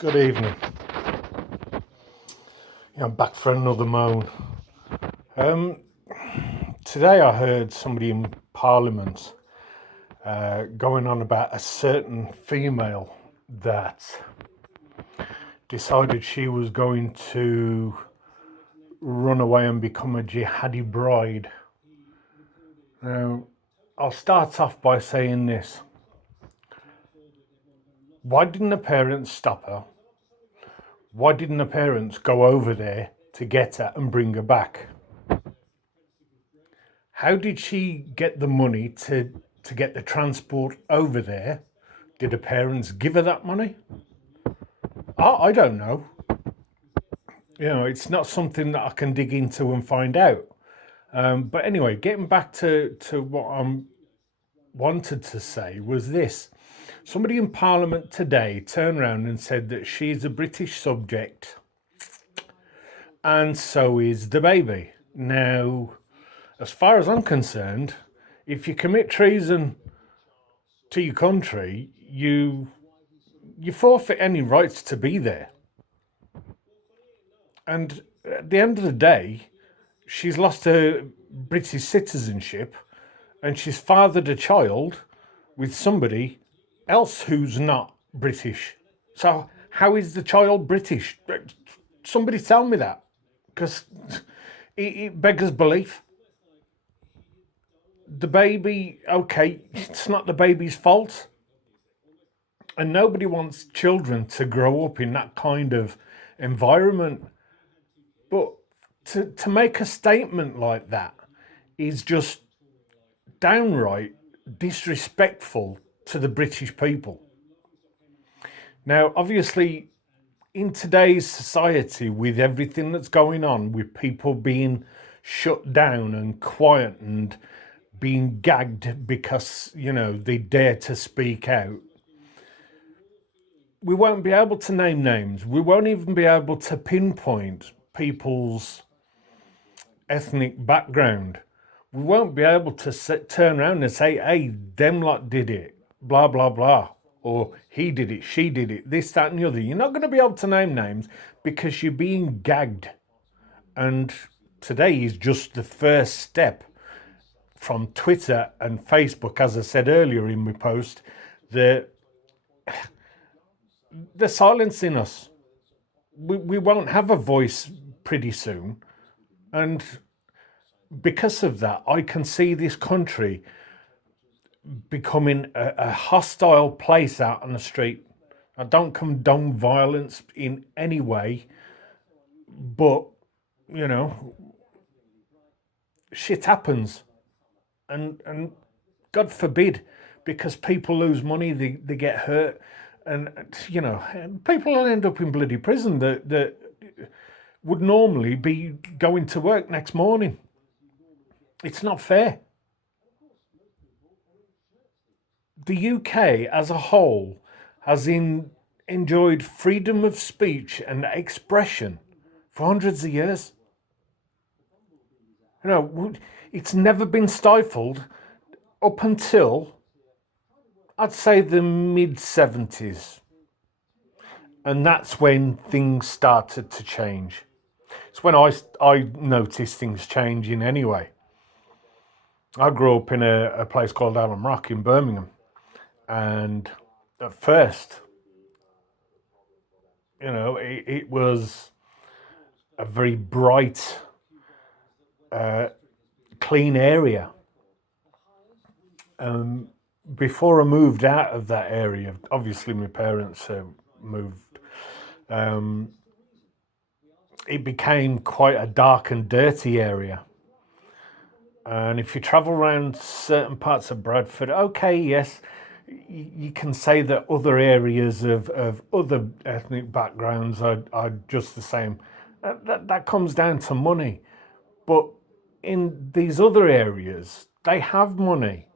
Good evening. I'm back for another moan. Today I heard somebody in Parliament going on about a certain female that decided she was going to run away and become a jihadi bride. Now, I'll start off by saying this. Why didn't the parents stop her? Why didn't the parents go over there to get her and bring her back? How did she get the money to get the transport over there? Did her parents give her that money? I don't know. It's not something that I can dig into and find out. But anyway, getting back to what I wanted to say was this. Somebody in Parliament today turned around and said that she's a British subject and so is the baby. Now, as far as I'm concerned, if you commit treason to your country, you forfeit any rights to be there. And at the end of the day, she's lost her British citizenship and she's fathered a child with somebody else who's not British. So how is the child British? Somebody tell me that, because it beggars belief. The baby, okay, it's not the baby's fault. And nobody wants children to grow up in that kind of environment. But to make a statement like that is just downright disrespectful to the British people. Now, obviously, in today's society, with everything that's going on, with people being shut down and quiet and being gagged because, they dare to speak out, we won't be able to name names. We won't even be able to pinpoint people's ethnic background. We won't be able to turn around and say, hey, them lot did it, blah, blah, blah. Or he did it, she did it, this, that, and the other. You're not going to be able to name names because you're being gagged. And today is just the first step from Twitter and Facebook, as I said earlier in my post, they're silencing us. We won't have a voice pretty soon. And because of that, I can see this country becoming a hostile place out on the street. I don't condone violence in any way, but, shit happens. And God forbid, because people lose money, they get hurt, and, people will end up in bloody prison that would normally be going to work next morning. It's not fair. The UK as a whole has enjoyed freedom of speech and expression for hundreds of years. It's never been stifled up until, I'd say, the mid-70s. And that's when things started to change. It's when I noticed things changing anyway. I grew up in a place called Alum Rock in Birmingham. And at first, it was a very bright, clean area. Before I moved out of that area, obviously my parents moved, it became quite a dark and dirty area. And if you travel around certain parts of Bradford, okay, yes, you can say that other areas of other ethnic backgrounds are just the same. That comes down to money. But in these other areas, they have money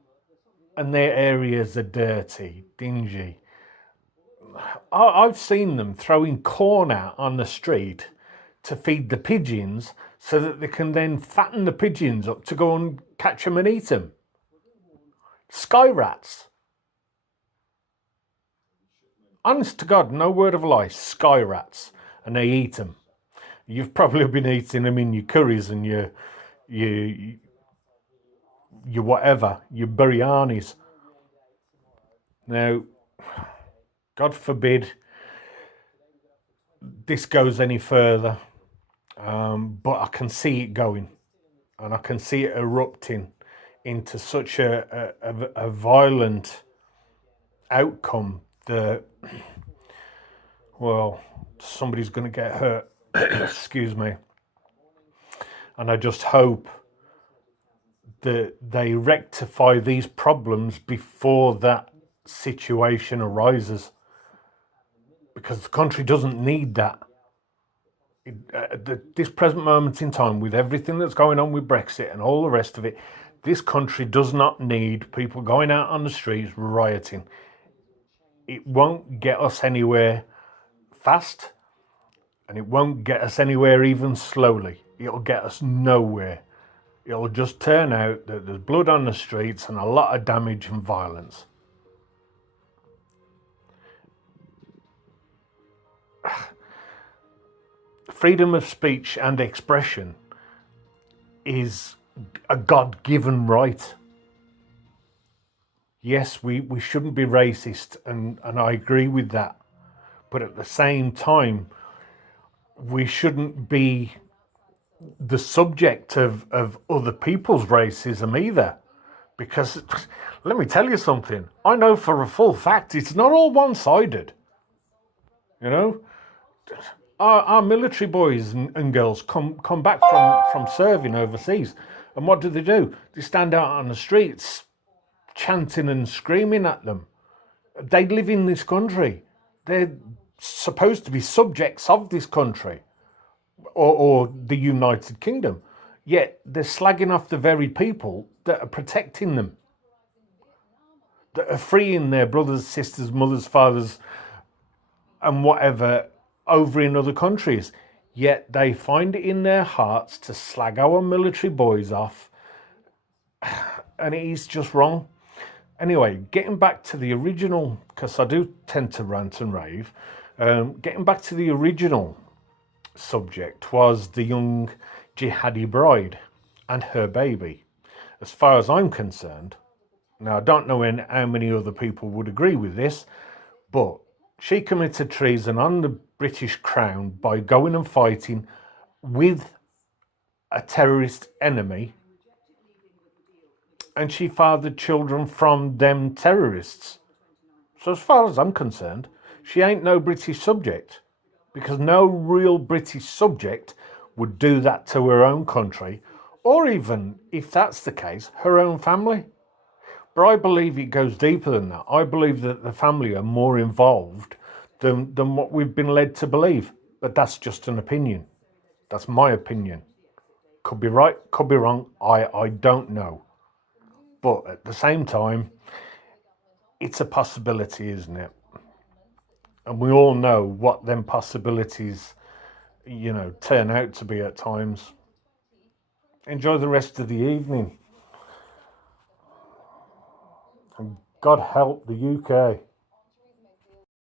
and their areas are dirty, dingy. I've seen them throwing corn out on the street to feed the pigeons so that they can then fatten the pigeons up to go and catch them and eat them. Sky rats. Honest to God, no word of a lie, sky rats, and they eat them. You've probably been eating them in your curries and your whatever, your biryanis. Now, God forbid this goes any further, but I can see it going, and I can see it erupting into such a violent outcome that, well, somebody's going to get hurt. Excuse me. And I just hope that they rectify these problems before that situation arises, because the country doesn't need that. At this present moment in time, with everything that's going on with Brexit and all the rest of it, this country does not need people going out on the streets rioting. It won't get us anywhere fast, and it won't get us anywhere even slowly. It'll get us nowhere. It'll just turn out that there's blood on the streets and a lot of damage and violence. Freedom of speech and expression is a God-given right. Yes, we shouldn't be racist, and I agree with that. But at the same time, we shouldn't be the subject of other people's racism either. Because, let me tell you something, I know for a full fact it's not all one-sided. You know? Our military boys and girls come back from serving overseas, and what do? They stand out on the streets chanting and screaming at them. They live in this country. They're supposed to be subjects of this country or the United Kingdom, yet they're slagging off the very people that are protecting them, that are freeing their brothers, sisters, mothers, fathers and whatever over in other countries. Yet they find it in their hearts to slag our military boys off, and it is just wrong. Anyway, getting back to the original, because I do tend to rant and rave, getting back to the original subject was the young Jihadi bride and her baby. As far as I'm concerned, now I don't know how many other people would agree with this, but she committed treason on the British Crown by going and fighting with a terrorist enemy, and she fathered children from them terrorists. So as far as I'm concerned, she ain't no British subject, because no real British subject would do that to her own country, or even, if that's the case, her own family. But I believe it goes deeper than that. I believe that the family are more involved than what we've been led to believe. But that's just an opinion. That's my opinion. Could be right, could be wrong. I don't know. But at the same time, it's a possibility, isn't it? And we all know what them possibilities, turn out to be at times. Enjoy the rest of the evening. And God help the UK.